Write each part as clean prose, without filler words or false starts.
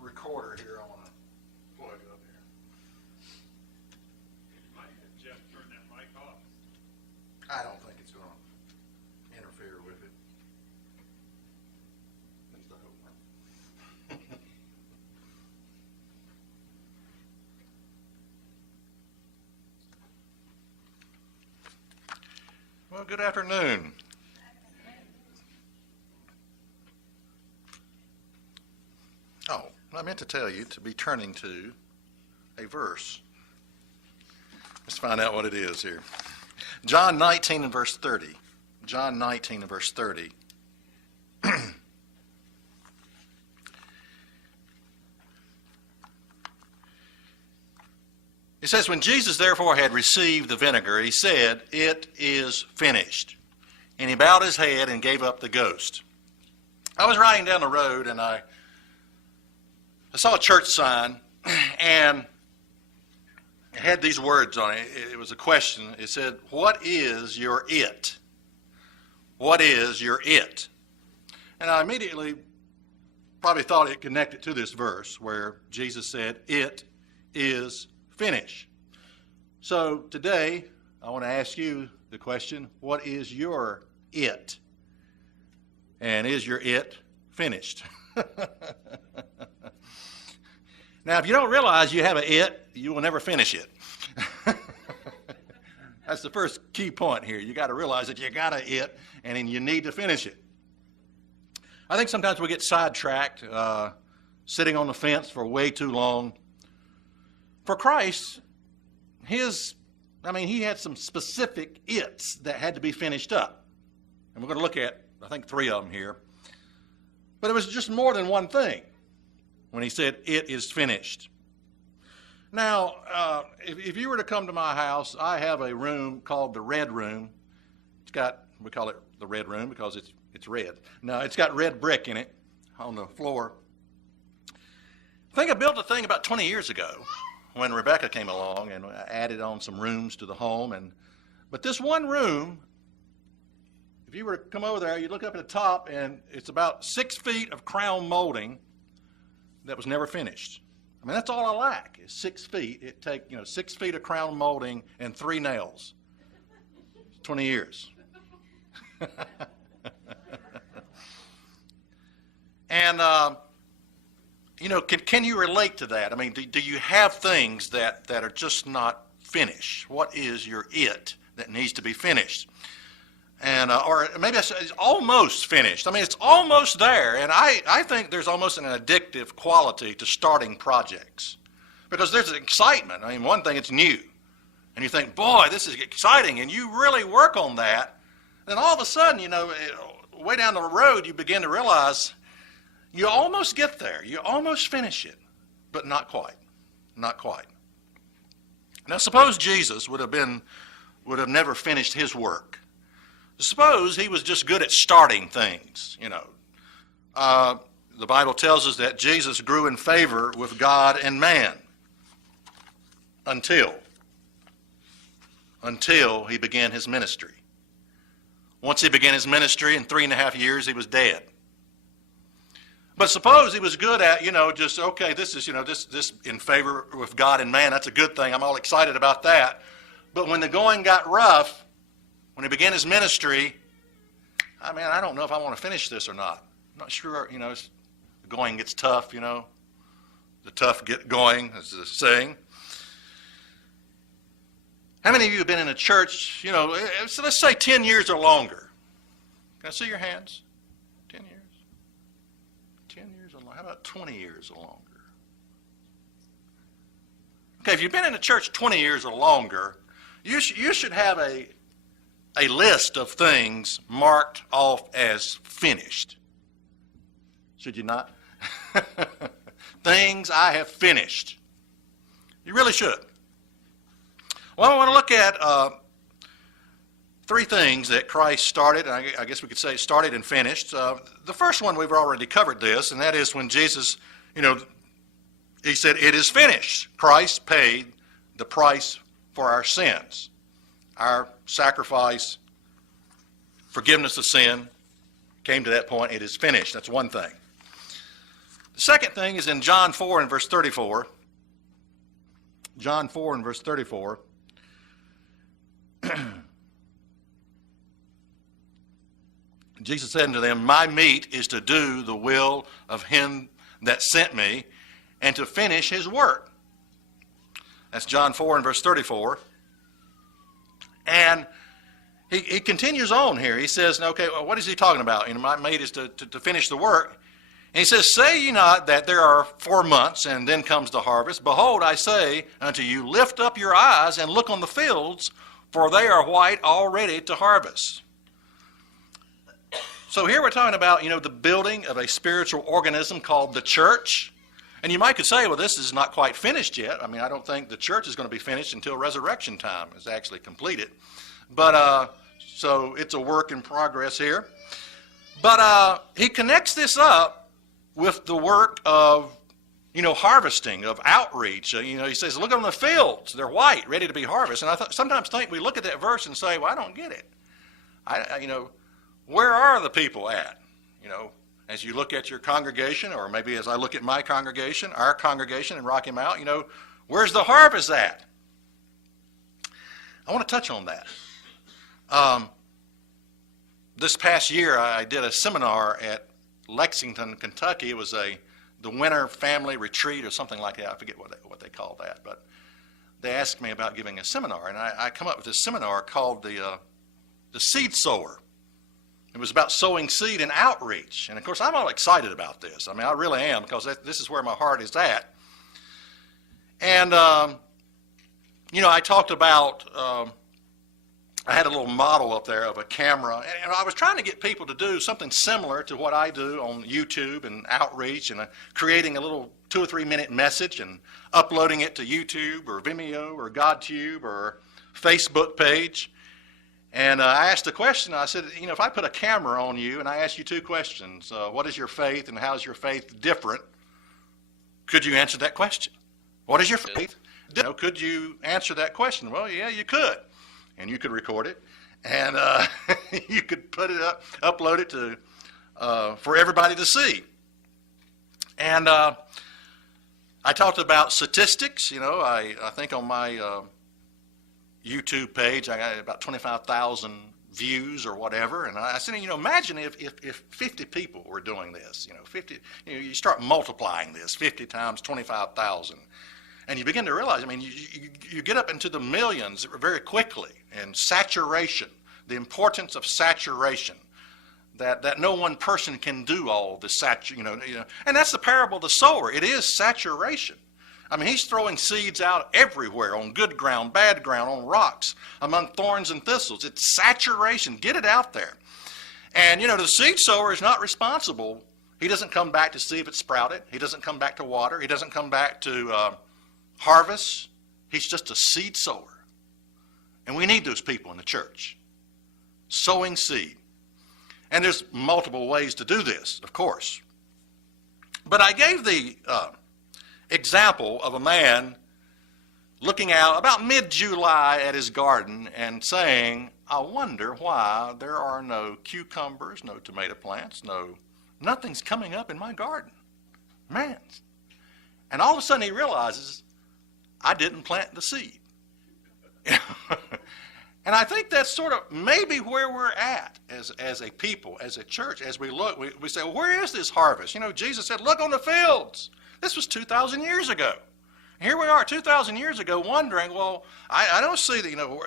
Recorder here, I want to plug up here. You might have just turned that mic off. I don't think it's going to interfere with it. At least I hope not. Well, good afternoon. Oh, I meant to tell you to be turning to a verse. Let's find out what it is here. John 19 and verse 30. John 19 and verse 30. It says, when Jesus therefore had received the vinegar, he said, "It is finished." And he bowed his head and gave up the ghost. I was riding down the road and I saw a church sign, and it had these words on it. It was a question. It said, "What is your it? What is your it?" And I immediately probably thought it connected to this verse where Jesus said, "It is finished." So today, I want to ask you the question, what is your it? And is your it finished? Now, if you don't realize you have an it, you will never finish it. That's the first key point here. You got to realize that you got an it, and then you need to finish it. I think sometimes we get sidetracked, sitting on the fence for way too long. For Christ, he had some specific its that had to be finished up. And we're going to look at, I think, 3 of them here. But it was just more than one thing when he said, "It is finished." Now, if you were to come to my house, I have a room called the Red Room. We call it the Red Room because it's red. No, it's got red brick in it on the floor. I think I built the thing about 20 years ago when Rebecca came along and added on some rooms to the home. But this one room, if you were to come over there, you look up at the top, and it's about 6 feet of crown molding that was never finished. I mean, that's all I lack is 6 feet. It take 6 feet of crown molding and 3 nails. 20 years. And can you relate to that? I mean, do you have things that are just not finished? What is your it that needs to be finished? And or maybe it's almost finished. I mean, it's almost there. And I think there's almost an addictive quality to starting projects because there's excitement. I mean, one thing, it's new. And you think, boy, this is exciting. And you really work on that. Then all of a sudden, way down the road, you begin to realize you almost get there. You almost finish it, but not quite. Not quite. Now, suppose Jesus would have never finished his work. Suppose he was just good at starting things, The Bible tells us that Jesus grew in favor with God and man until he began his ministry. Once he began his ministry, in 3.5 years, he was dead. But suppose he was good at, this is, this in favor with God and man, that's a good thing. I'm all excited about that. But when the going got rough, when he began his ministry, I don't know if I want to finish this or not. I'm not sure, the going gets tough, the tough get going, as the saying. How many of you have been in a church, so let's say 10 years or longer? Can I see your hands? 10 years? 10 years or longer? How about 20 years or longer? Okay, if you've been in a church 20 years or longer, you should have a list of things marked off as finished. Should you not? Things I have finished. You really should. Well, I want to look at 3 things that Christ started, and I guess we could say started and finished. The first one, we've already covered this, and that is when Jesus, he said, "It is finished." Christ paid the price for our sins. Our sacrifice, forgiveness of sin, came to that point. It is finished. That's one thing. The second thing is in John 4 and verse 34. John 4 and verse 34. Jesus said unto them, my meat is to do the will of him that sent me and to finish his work. That's John 4 and verse 34. And he continues on here. He says, okay, well, what is he talking about? My meat is to finish the work. And he says, say ye not that there are 4 months, and then comes the harvest. Behold, I say unto you, lift up your eyes and look on the fields, for they are white already to harvest. So here we're talking about, the building of a spiritual organism called the church. And you might could say, well, this is not quite finished yet. I mean, I don't think the church is going to be finished until resurrection time is actually completed. But, so it's a work in progress here. But he connects this up with the work of, harvesting, of outreach. He says, look on the fields. They're white, ready to be harvested. And I sometimes think we look at that verse and say, well, I don't get it. Where are the people at? As you look at your congregation, or maybe as I look at my congregation, our congregation in Rocky Mount, where's the harvest at? I want to touch on that. This past year, I did a seminar at Lexington, Kentucky. It was the winter family retreat or something like that. I forget what they call that, but they asked me about giving a seminar, and I come up with this seminar called the Seed Sower. It was about sowing seed and outreach, and of course I'm all excited about this. I mean, I really am, because this is where my heart is at. And I talked about. I had a little model up there of a camera, and I was trying to get people to do something similar to what I do on YouTube and outreach, and creating a little 2 or 3 minute message and uploading it to YouTube or Vimeo or GodTube or Facebook page. And I asked a question. I said, if I put a camera on you and I ask you 2 questions, what is your faith and how is your faith different? Could you answer that question? What is your faith? Could you answer that question? Well, yeah, you could. And you could record it, and you could put it up, upload it to for everybody to see. And I talked about statistics. I think on my YouTube page I got about 25,000 views or whatever. And I said, imagine if 50 people were doing this. 50. You start multiplying this 50 times 25,000. And you begin to realize, you get up into the millions very quickly, and saturation, the importance of saturation, that no one person can do all the and that's the parable of the sower. It is saturation. He's throwing seeds out everywhere, on good ground, bad ground, on rocks, among thorns and thistles. It's saturation. Get it out there. And, the seed sower is not responsible. He doesn't come back to see if it's sprouted. He doesn't come back to water. He doesn't come back to harvest. He's just a seed sower. And we need those people in the church. Sowing seed. And there's multiple ways to do this, of course. But I gave the example of a man looking out about mid-July at his garden and saying, I wonder why there are no cucumbers, no tomato plants, nothing's coming up in my garden. Man. And all of a sudden he realizes, I didn't plant the seed. And I think that's sort of maybe where we're at as a people, as a church. As we look, we say, well, where is this harvest? Jesus said, look on the fields. This was 2,000 years ago. Here we are 2,000 years ago wondering, well, I don't see that,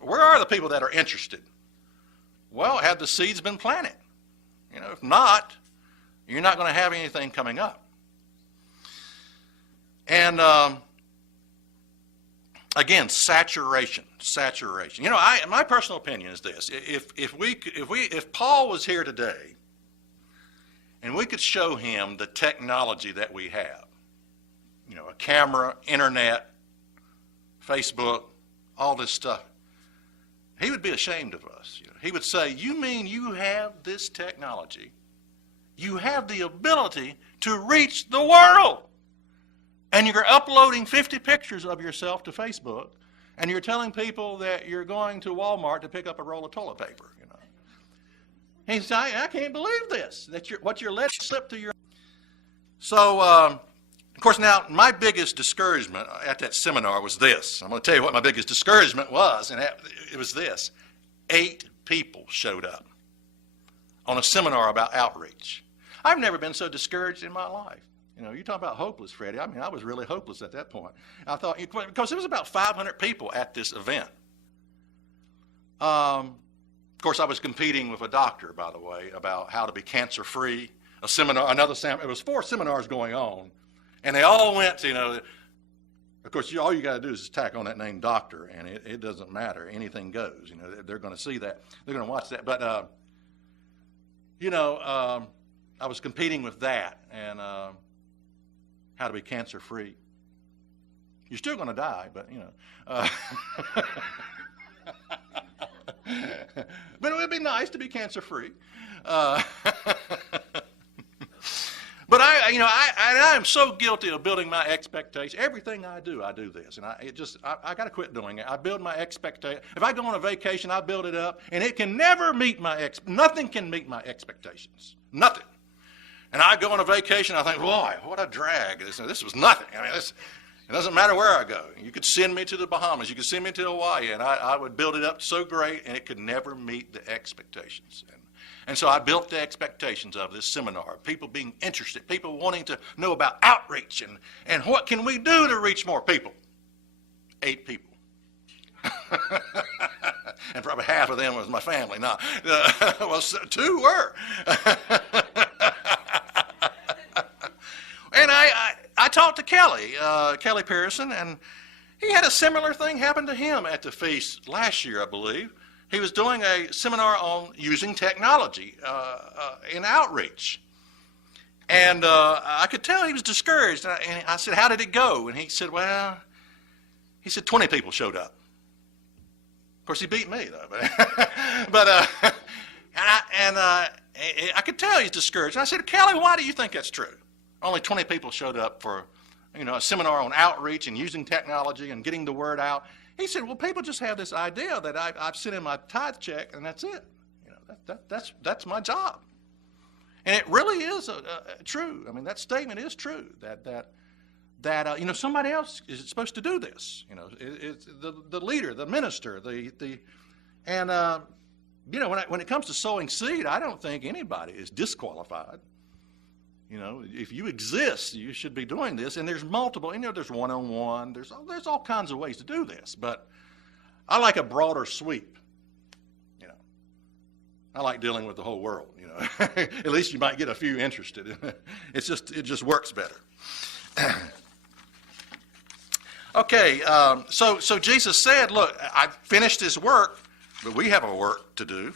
where are the people that are interested? Well, have the seeds been planted? If not, you're not going to have anything coming up. And again, saturation. My personal opinion is this: if Paul was here today, and we could show him the technology that we have, a camera, internet, Facebook, all this stuff, he would be ashamed of us. He would say, you mean you have this technology? You have the ability to reach the world. And you're uploading 50 pictures of yourself to Facebook, and you're telling people that you're going to Walmart to pick up a roll of toilet paper. He said, I can't believe this, what you're letting slip through your... So, of course, now my biggest discouragement at that seminar was this. I'm going to tell you what my biggest discouragement was, and it was this. 8 people showed up on a seminar about outreach. I've never been so discouraged in my life. You know, you talk about hopeless, Freddie. I mean, I was really hopeless at that point. I thought, because there was about 500 people at this event. Of course, I was competing with a doctor, by the way, about how to be cancer-free. A seminar, it was 4 seminars going on, and they all went to, you know, of course, all you got to do is just tack on that name doctor, and it doesn't matter. Anything goes. You know, they're going to see that. They're going to watch that. But, you know, I was competing with that and how to be cancer-free. You're still going to die, but, you know. But it would be nice to be cancer-free. But I am so guilty of building my expectations. Everything I do this, and I got to quit doing it. I build my expectations. If I go on a vacation, I build it up, and it can never meet nothing can meet my expectations. Nothing. And I go on a vacation, I think, boy, what a drag. This was nothing. I mean, it doesn't matter where I go. You could send me to the Bahamas, you could send me to Hawaii, and I would build it up so great, and it could never meet the expectations. And so I built the expectations of this seminar, people being interested, people wanting to know about outreach and what can we do to reach more people. 8 people. And probably half of them was my family. No, well, 2 were. And I talked to Kelly Pearson, and he had a similar thing happen to him at the feast last year, I believe. He was doing a seminar on using technology in outreach. And I could tell he was discouraged. And I said, how did it go? And he said, 20 people showed up. Of course, he beat me, though. But I could tell he's discouraged. And I said, Kelly, why do you think that's true? Only 20 people showed up for, a seminar on outreach and using technology and getting the word out. He said, well, people just have this idea that I've sent in my tithe check and that's it. That's my job. And it really is true. I mean, that statement is true, that somebody else is supposed to do this. It's the leader, the minister, when it comes to sowing seed, I don't think anybody is disqualified. If you exist, you should be doing this. And there's multiple, there's one-on-one, there's all kinds of ways to do this. But I like a broader sweep. I like dealing with the whole world. At least you might get a few interested. It just works better. Okay, so Jesus said, look, I've finished his work, but we have a work to do.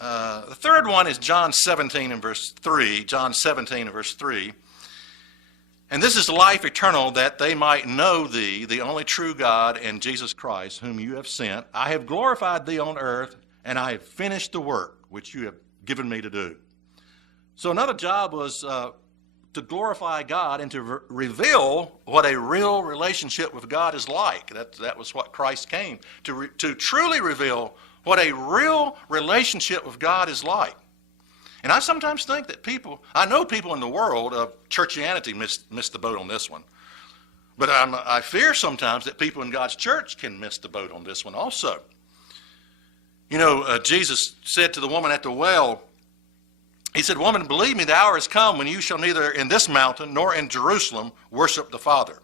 The third one is John 17 and verse 3. John 17 and verse 3. And this is life eternal, that they might know thee, the only true God, and Jesus Christ, whom you have sent. I have glorified thee on earth, and I have finished the work which you have given me to do. So another job was to glorify God and to reveal what a real relationship with God is like. That was what Christ came, to truly reveal what a real relationship with God is like. And I sometimes think that I know people in the world of churchianity miss the boat on this one. But I fear sometimes that people in God's church can miss the boat on this one also. Jesus said to the woman at the well, he said, woman, believe me, the hour has come when you shall neither in this mountain nor in Jerusalem worship the Father.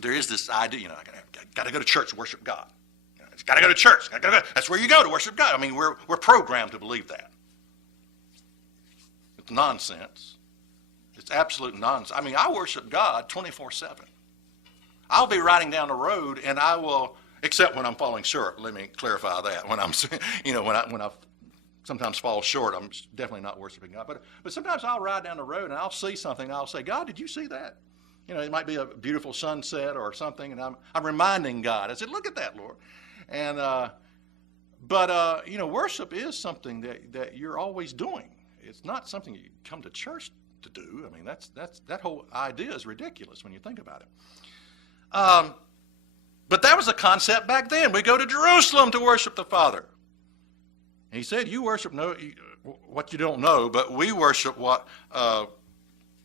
There is this idea, I got to go to church to worship God. Got to go to church. That's where you go to worship God. I mean, we're programmed to believe that. It's nonsense. It's absolute nonsense. I mean, I worship God 24/7. I'll be riding down the road, and I will, except when I'm falling short. Let me clarify that. When when I sometimes fall short, I'm definitely not worshiping God. But sometimes I'll ride down the road and I'll see something, and I'll say, God, did you see that? It might be a beautiful sunset or something, and I'm reminding God. I said, look at that, Lord. And worship is something that you're always doing. It's not something you come to church to do. I mean, that whole idea is ridiculous when you think about it. But that was a concept back then. We go to Jerusalem to worship the Father. He said, you worship what you don't know, but we worship what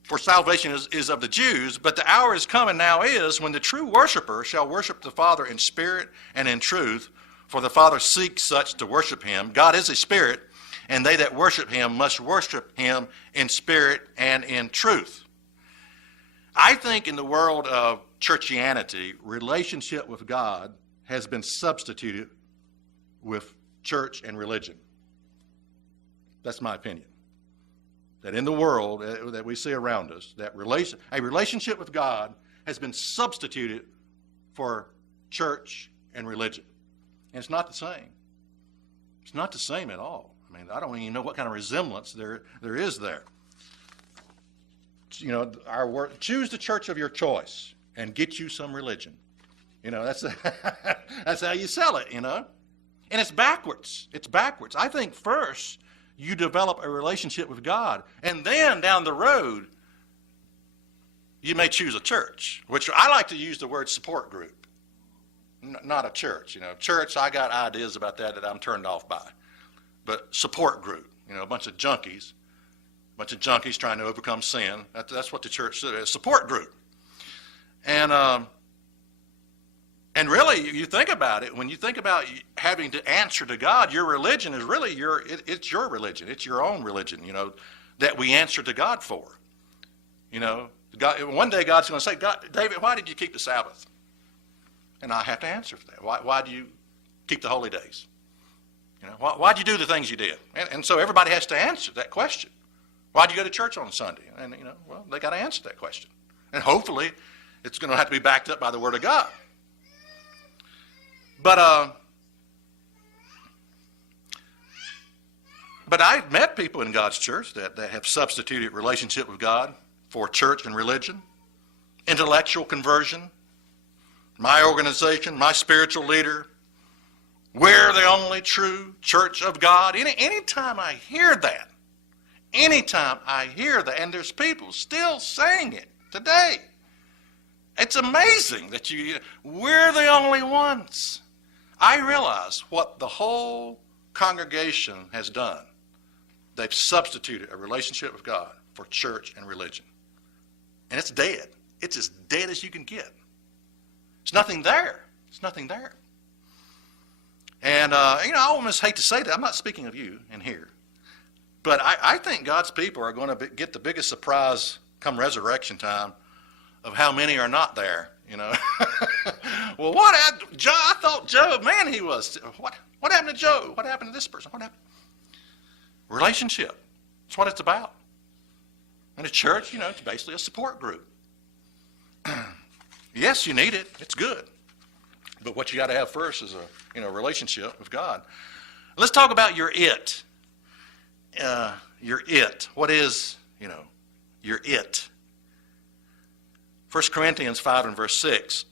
for salvation is of the Jews. But the hour is coming now is when the true worshiper shall worship the Father in spirit and in truth, for the Father seeks such to worship him. God is a spirit, and they that worship him must worship him in spirit and in truth. I think in the world of churchianity, relationship with God has been substituted with church and religion. That's my opinion. That in the world that we see around us, that a relationship with God has been substituted for church and religion. And it's not the same. It's not the same at all. I mean, I don't even know what kind of resemblance there is there. You know, our word, choose the church of your choice and get you some religion. You know, that's how you sell it, you know. And it's backwards. It's backwards. I think first you develop a relationship with God, and then down the road you may choose a church, which I like to use the word support group, not a church. You know, church, I got ideas about that I'm turned off by. But support group, you know, a bunch of junkies trying to overcome sin. That's what the church is, a support group. And really, you think about it, when you think about having to answer to God, your religion is really it's your religion. It's your own religion, you know, that we answer to God for. You know, God, one day God's going to say, God, David, why did you keep the Sabbath? And I have to answer for that. Why do you keep the holy days? You know, why did you do the things you did? And so everybody has to answer that question. Why do you go to church on Sunday? And, you know, well, they got to answer that question. And hopefully it's going to have to be backed up by the Word of God. But I've met people in God's church that have substituted relationship with God for church and religion, intellectual conversion, my organization, my spiritual leader, we're the only true church of God. Anytime I hear that, and there's people still saying it today, it's amazing that we're the only ones. I realize what the whole congregation has done. They've substituted a relationship with God for church and religion. And it's dead. It's as dead as you can get. There's nothing there. It's nothing there. And, you know, I almost hate to say that. I'm not speaking of you in here. But I think God's people are going to get the biggest surprise come resurrection time of how many are not there, you know. Well, what happened? Job, I thought Job, man, he was. What happened to Job? What happened to this person? What happened? Relationship. That's what it's about. And a church, you know, it's basically a support group. Yes, you need it. It's good. But what you got to have first is a relationship with God. Let's talk about your it. Your it. What is, your it? 1 Corinthians 5 and verse 6.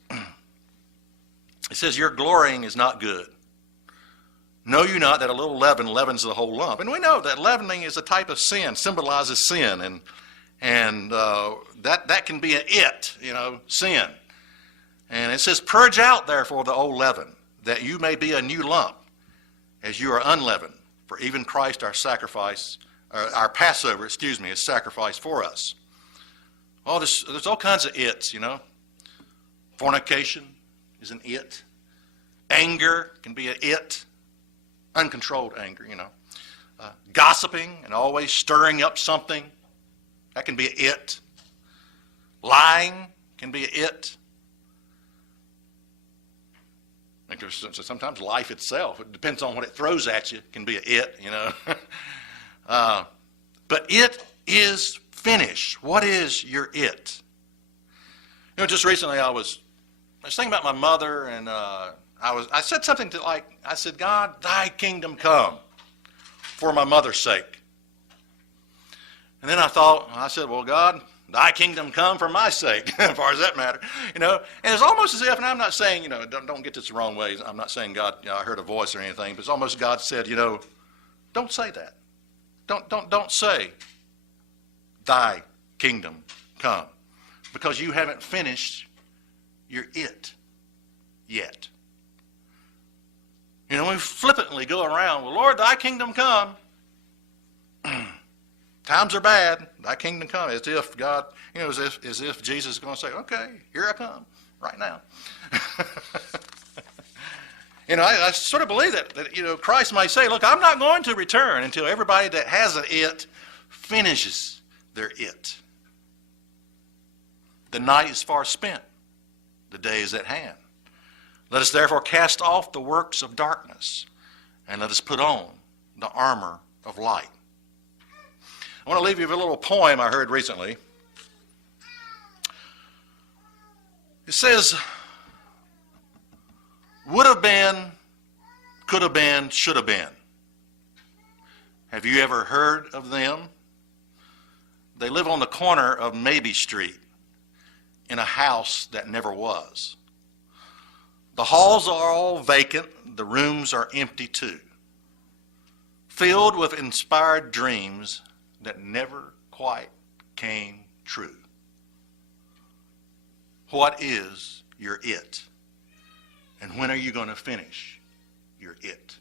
It says, your glorying is not good. Know you not that a little leaven leavens the whole lump? And we know that leavening is a type of sin, symbolizes sin, and that can be an it, sin. And it says, purge out therefore the old leaven, that you may be a new lump, as you are unleavened. For even Christ our Passover, is sacrificed for us. Oh, there's all kinds of its, Fornication is an it. Anger can be an it. Uncontrolled anger, Gossiping and always stirring up something, that can be an it. Lying can be an it. Sometimes life itself, it depends on what it throws at you, can be an it, But it is finished. What is your it? Just recently I was thinking about my mother, and I said something I said, God, thy kingdom come for my mother's sake. And then I said, well, God, thy kingdom come for my sake, as far as that matter. And it's almost as if, and I'm not saying, don't get this the wrong way. I'm not saying God, I heard a voice or anything, but it's almost God said, don't say that. Don't say thy kingdom come, because you haven't finished your it yet. You know, we flippantly go around, well, Lord, thy kingdom come. Times are bad, thy kingdom come, as if God, you know, as if Jesus is going to say, okay, here I come, right now. You know, I sort of believe that, you know, Christ might say, look, I'm not going to return until everybody that has an it finishes their it. The night is far spent, the day is at hand. Let us therefore cast off the works of darkness, and let us put on the armor of light. I want to leave you with a little poem I heard recently. It says, would have been, could have been, should have been. Have you ever heard of them? They live on the corner of Maybe Street in a house that never was. The halls are all vacant, the rooms are empty too, filled with inspired dreams that never quite came true. What is your it? And when are you going to finish your it?